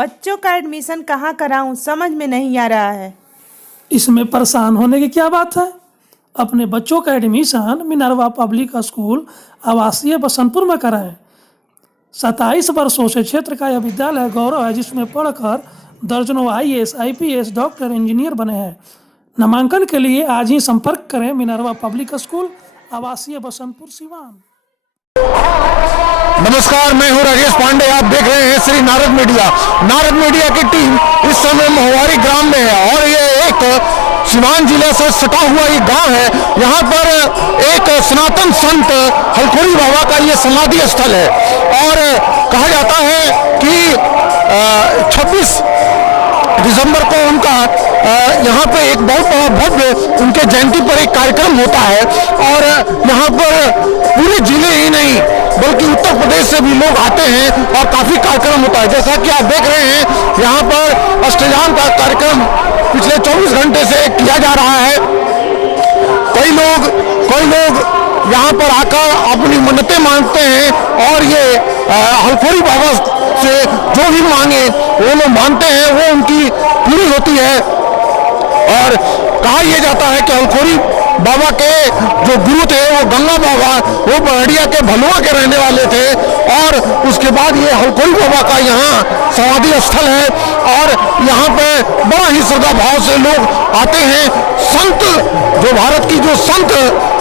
बच्चों का एडमिशन कहाँ कराऊं, समझ में नहीं आ रहा है। इसमें परेशान होने की क्या बात है। अपने बच्चों का एडमिशन मिनरवा पब्लिक स्कूल आवासीय बसंतपुर में कराएं। 27 वर्षों से क्षेत्र का यह विद्यालय गौरव है, जिसमें पढ़कर दर्जनों IAS, IPS, डॉक्टर, इंजीनियर बने हैं। नामांकन के लिए आज ही संपर्क करें मिनरवा पब्लिक स्कूल आवासीय बसंतपुर सिवान। नमस्कार, मैं हूं राजेश पांडे। आप देख रहे हैं श्री नारद मीडिया। नारद मीडिया की टीम इस समय महुआरी ग्राम में है और ये एक सिवान जिले से सटा हुआ ये गांव है। यहाँ पर एक सनातन संत हलखोरी बाबा का ये समाधि स्थल है और कहा जाता है कि 26 दिसंबर को उनका यहाँ पे एक बहुत बड़ा भव्य उनके जयंती पर एक कार्यक्रम होता है और यहाँ पर पूरे जिले ही नहीं बल्कि उत्तर प्रदेश से भी लोग आते हैं और काफी कार्यक्रम होता है। जैसा कि आप देख रहे हैं यहाँ पर अष्टयाम का कार्यक्रम पिछले 24 घंटे से किया जा रहा है। कई लोग यहाँ पर आकर अपनी मन्नतें मांगते हैं और ये हलखोरी बाबा से जो भी मांगे वो लोग मानते हैं, वो उनकी पूरी होती है। और कहा यह जाता है कि हलखोरी बाबा के जो गुरु थे वो गंगा बाबा, वो बरड़िया के भलुआ के रहने वाले थे और उसके बाद ये हलखोरी बाबा का यहाँ समाधि स्थल है और यहाँ पे बड़ा ही श्रद्धा भाव से लोग आते हैं। संत जो भारत की जो संत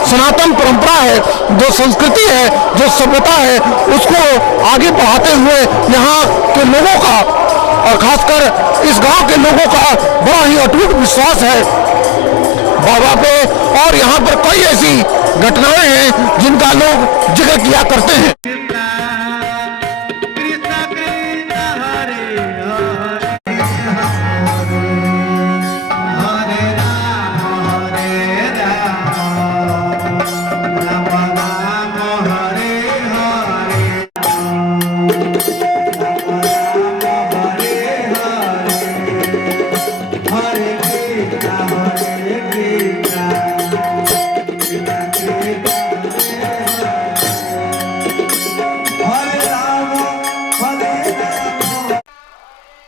सनातन परंपरा है, जो संस्कृति है, जो सभ्यता है, उसको आगे बढ़ाते हुए यहाँ के लोगों का और खासकर इस गांव के लोगों का बड़ा ही अटूट विश्वास है बाबा पे। और यहाँ पर कई ऐसी घटनाएं हैं जिनका लोग जिक्र किया करते हैं।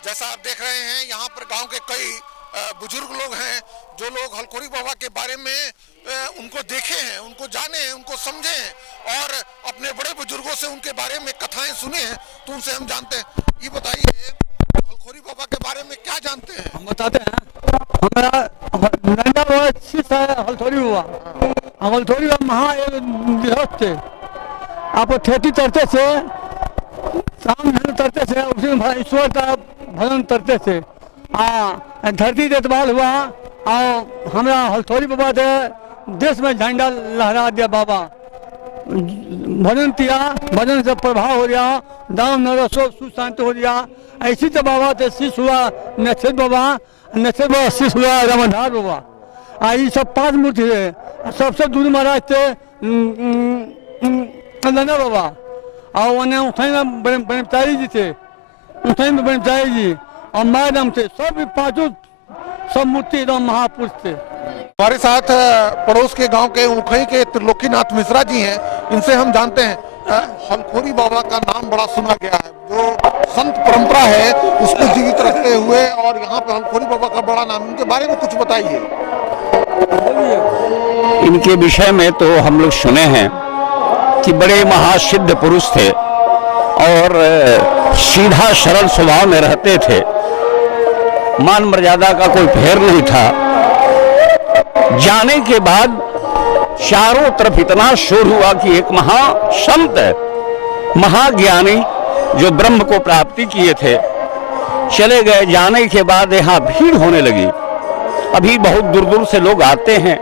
जैसा आप देख रहे हैं यहाँ पर गांव के कई बुजुर्ग लोग हैं जो लोग हलखोरी बाबा के बारे में उनको देखे हैं, उनको जाने हैं, उनको समझे हैं और अपने बड़े बुजुर्गों से उनके बारे में कथाएं सुने हैं, तो उनसे हम जानते हैं। ये बताइए हलखोरी बाबा के बारे में क्या जानते हैं? हम बताते हैं। हमारा हलखोरी बाबा, हलखोरी बाबा महा गृहस्थ थे। आप खेती करते थे, शाम करते थे, उसी में ईश्वर का भजन करते थे। धरती देखभाल हुआ और हमारा हलखोरी बाबा थे, देश में झंडा लहरा दिया बाबा। भजन किया, भजन से प्रभाव हो गया, दाम नगर सुख शांति हो गया। ऐसी तो बाबा थे, शिष्य हुआ नक्षत्र बाबा, नक्षत्र बाबा शिष्य हुआ रामधार बाबा। ये सब 5 मूर्ति थे। सबसे दूर महाराज थे नंदा बाबा और उन्हें ब्रह्मचारी जी थे, उठई में ब्रह्मचारी जी और मैडम थे। सब 5 सब मूर्ति एकदम महापुरुष थे। हमारे साथ पड़ोस के गांव के उखई के त्रिलोकीनाथ मिश्रा जी हैं, इनसे हम जानते हैं। हलखोरी बाबा का नाम बड़ा सुना गया है, जो संत परंपरा है उसको जीवित रखते हुए और यहाँ पे हलखोरी बाबा का बड़ा नाम, इनके बारे में कुछ बताइए। इनके विषय में तो हम लोग सुने हैं कि बड़े महासिद्ध पुरुष थे और सीधा सरल स्वभाव में रहते थे। मान मर्यादा का कोई फेर नहीं था। जाने के बाद चारों तरफ इतना शोर हुआ कि एक महासंत, महाज्ञानी जो ब्रह्म को प्राप्ति किए थे चले गए। जाने के बाद यहाँ भीड़ होने लगी। अभी बहुत दूर दूर से लोग आते हैं,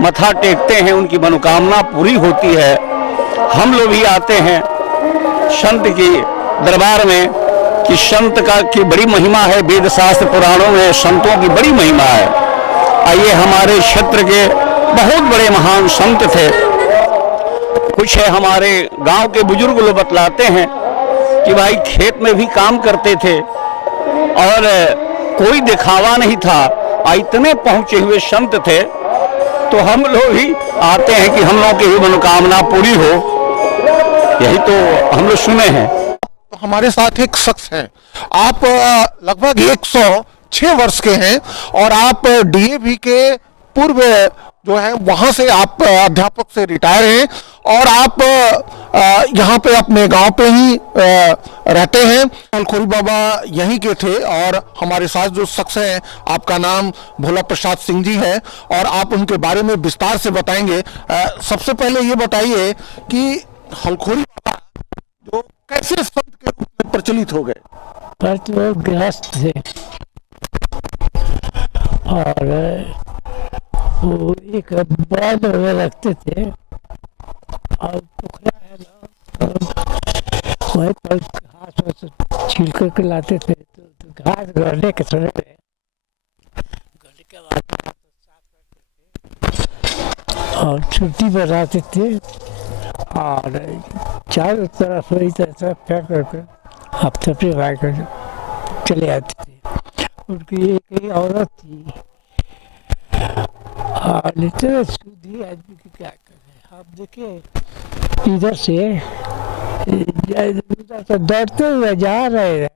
मथा टेकते हैं, उनकी मनोकामना पूरी होती है। हम लोग भी आते हैं संत की दरबार में कि संत का की बड़ी महिमा है। वेद शास्त्र पुराणों में संतों की बड़ी महिमा है। आइए, हमारे क्षेत्र के बहुत बड़े महान संत थे। कुछ है हमारे गांव के बुजुर्ग लोग बतलाते हैं कि भाई खेत में भी काम करते थे और कोई दिखावा नहीं था। इतने पहुंचे हुए संत थे, तो हम लोग ही आते हैं कि हम लोगों की भी मनोकामना पूरी हो। यही तो हम लोग सुने हैं। तो हमारे साथ एक शख्स हैं। आप लगभग 106 वर्ष के हैं और आप डीएवी के पूर्व जो है वहां से आप अध्यापक से रिटायर हैं और आप यहाँ पे अपने गांव पे ही रहते हैं। हलखोरी बाबा यहीं के थे और हमारे साथ जो शख्स हैं, आपका नाम भोला प्रसाद सिंह जी है और आप उनके बारे में विस्तार से बताएंगे। सबसे पहले ये बताइए कि हलखोरी बाबा जो कैसे संत के रूप में प्रचलित हो गए? पर तो गृहस्थ थे और वो एक बैल वगैरह रखते थे और पोखरा है ना, वहीं पर घास वास छील करके लाते थे। तो घास गड़ने के समय में गड़ने के बाद साफ करते थे और छुट्टी बनाते थे और चारों तरफ वही तरह फेंक करके हफ्ते पे भाग कर चले आते थे। उनकी एक ही औरत थी और इतने सूधी आदमी की क्या करें। आप देखिए इधर से उधर से दौड़ते हुए जा रहे हैं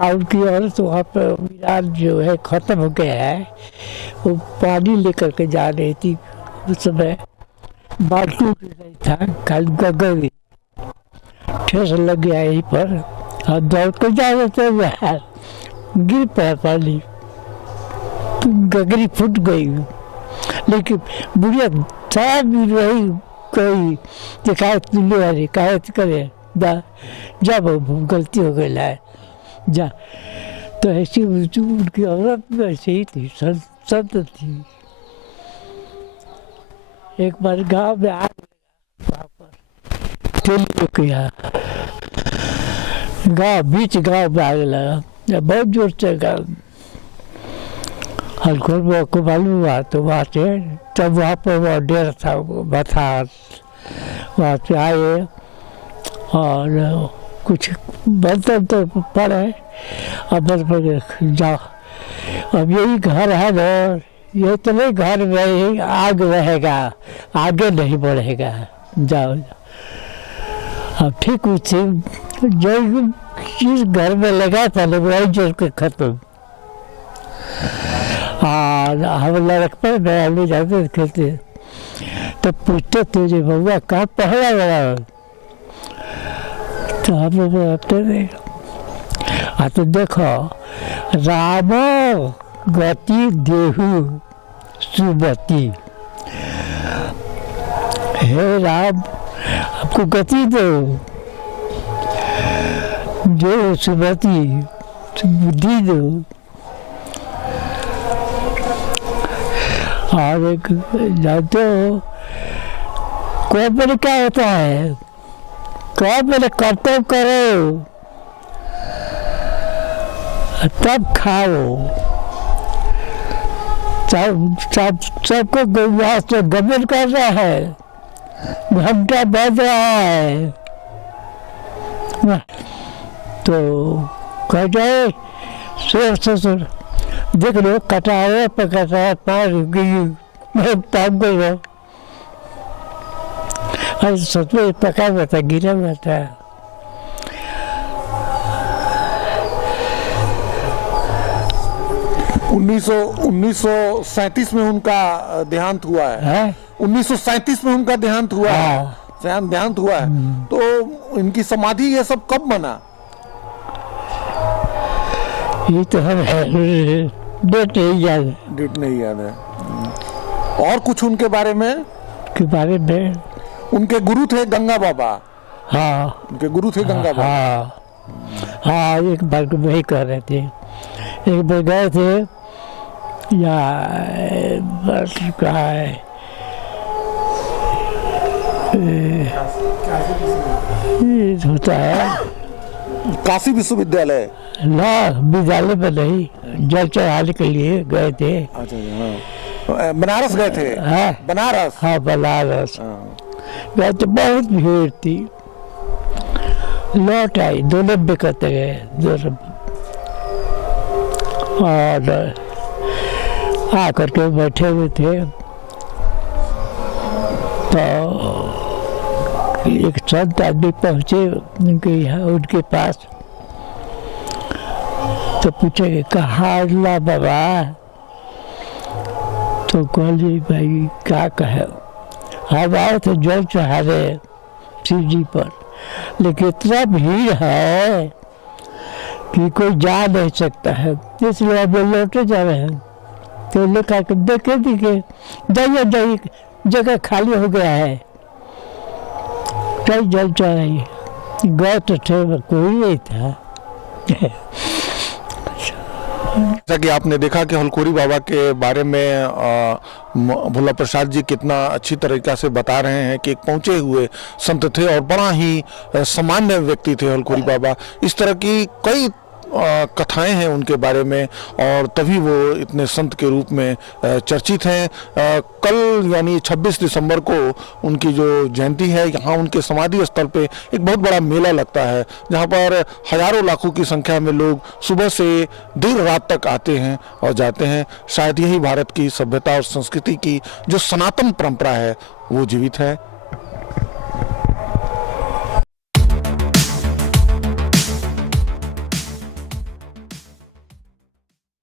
और उनकी औरत वहाँ पर मीनार जो है खत्म हो गया है, वो पानी लेकर के जा रही थी। उस समय बाल्टी नहीं था, खाली गगरी ठेस लग गया यहीं पर और दौड़ कर जा रहे थे, गिर पड़ा पानी, गगरी फूट गई। लेकिन बुढ़िया सारा भी रही कोई शिकायत वाली शिकायत करे जा गलती हो गई है जा। तो ऐसी उनकी औरत भी ऐसे ही थी, संत थी। एक बार गांव में आग लगा, गाँव बीच गांव में आग लगा, बहुत जोर से गाँव हलखोर को मालूम हुआ। तो वहाँ से तब वहाँ पर वो डेरा था बथार, वहाँ से आए और कुछ बर्तन तो पड़े और बर्तन जाओ, अब यही घर है ना, ये तो नहीं घर में ही आग रहेगा, आगे नहीं बढ़ेगा, जाओ। अब ठीक उसे जो चीज घर में लगा था ना वही जोड़ के खत्म। और हम लड़क पर मैं जाते थे खेलते, तो पूछते थे जो बउआ कहाँ पहला लगा, तो हम लोग बताते थे तो देखो राम गति देहु सुमति, हे राम आपको गति दो, जो सुमति बुद्धि दो। और एक जानते हो कोई मेरे क्या होता है, कोई मेरे कर्तव्य करो तब खाओ। सबको गुरुवार से गमन कर रहा है, घंटा बज रहा है, तो कह जाए सुर देख लो कटाए पकड़ा पार गई मैं पाप गई और सच में पका हुआ था, गिरा हुआ था। उन्नीस सौ 37 में उनका देहांत हुआ है। 1937 में उनका देहांत हुआ है, देहांत हुआ है। तो इनकी समाधि ये सब कब बना? ये तो हम डेट नहीं याद, डेट नहीं याद है। और कुछ उनके बारे में? के बारे में उनके गुरु थे गंगा बाबा। हाँ, उनके गुरु थे गंगा बाबा। हाँ हाँ, एक बार को वही कह रहे थे, एक बार गए थे या बस कहा है होता है काशी विश्वविद्यालय ना, विद्यालय में नहीं, जल चढ़ाने के लिए गए थे। अच्छा, हाँ। बनारस गए थे? हाँ बनारस। हाँ बनारस गए तो बहुत भीड़ थी, लौट आई 290 करते गए 290 और आकर के बैठे हुए थे। तो एक संत आदमी पहुँचे उनके यहाँ, उनके पास, तो पूछे कहाँ अल्लाह बाबा? तो कहले भाई क्या कहे, हम आए थे जल चढ़ाने शिव जी पर, लेकिन इतना भीड़ है कि कोई जा नहीं सकता है, इसलिए अब लौटे जा रहे हैं। तो लिखा के देखे जाइए जाइए, जगह खाली हो गया है, कई जल चढ़ाइए। गए तो थे, कोई नहीं था। जैसा कि आपने देखा कि हलकोरी बाबा के बारे में भोला प्रसाद जी कितना अच्छी तरीका से बता रहे हैं कि एक पहुंचे हुए संत थे और बड़ा ही सामान्य व्यक्ति थे हलकोरी बाबा। इस तरह की कई कथाएं हैं उनके बारे में और तभी वो इतने संत के रूप में चर्चित हैं। कल यानी 26 दिसंबर को उनकी जो जयंती है, यहाँ उनके समाधि स्थल पे एक बहुत बड़ा मेला लगता है, जहाँ पर हजारों लाखों की संख्या में लोग सुबह से देर रात तक आते हैं और जाते हैं। शायद यही भारत की सभ्यता और संस्कृति की जो सनातन परंपरा है वो जीवित है।